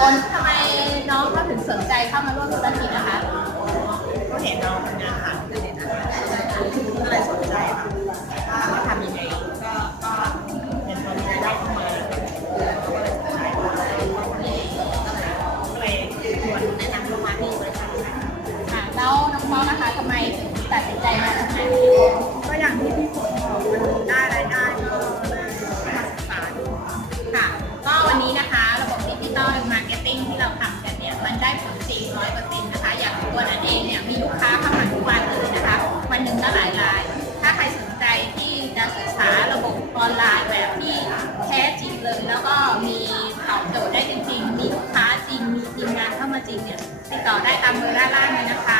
ต้นทำไมน้องเขาถึงสนใจเข้ามาร่วมธุรกิจนะคะก็เห็นน้องทำงานผ่านอินเทอก็เลยสนใจค่ะว่าทำยังไงก็ก็เห็นคนรายได้เข้ามาก็เลยสนใจก็เลยชวนแนะนำเข้ามาที่บริษัทค่ะแล้วน้องๆนะคะทำไมถึงตัดสินใจมาทำงานที่ ได้ผลจริงร้อยเปอร์เซ็นต์นะคะ อย่างตัวนั้นเองเนี่ยมีลูกค้าเข้ามาทุกวันเลยนะคะ วันหนึ่งก็หลายราย ถ้าใครสนใจที่จะศึกษาระบบออนไลน์แบบที่แท้จริงเลย แล้วก็มีตอบโจทย์ได้จริง ๆ มีลูกค้าจริง มีทีมงานเข้ามาจริงเนี่ยติดต่อได้ตามเบอร์ด้านล่างเลยนะคะ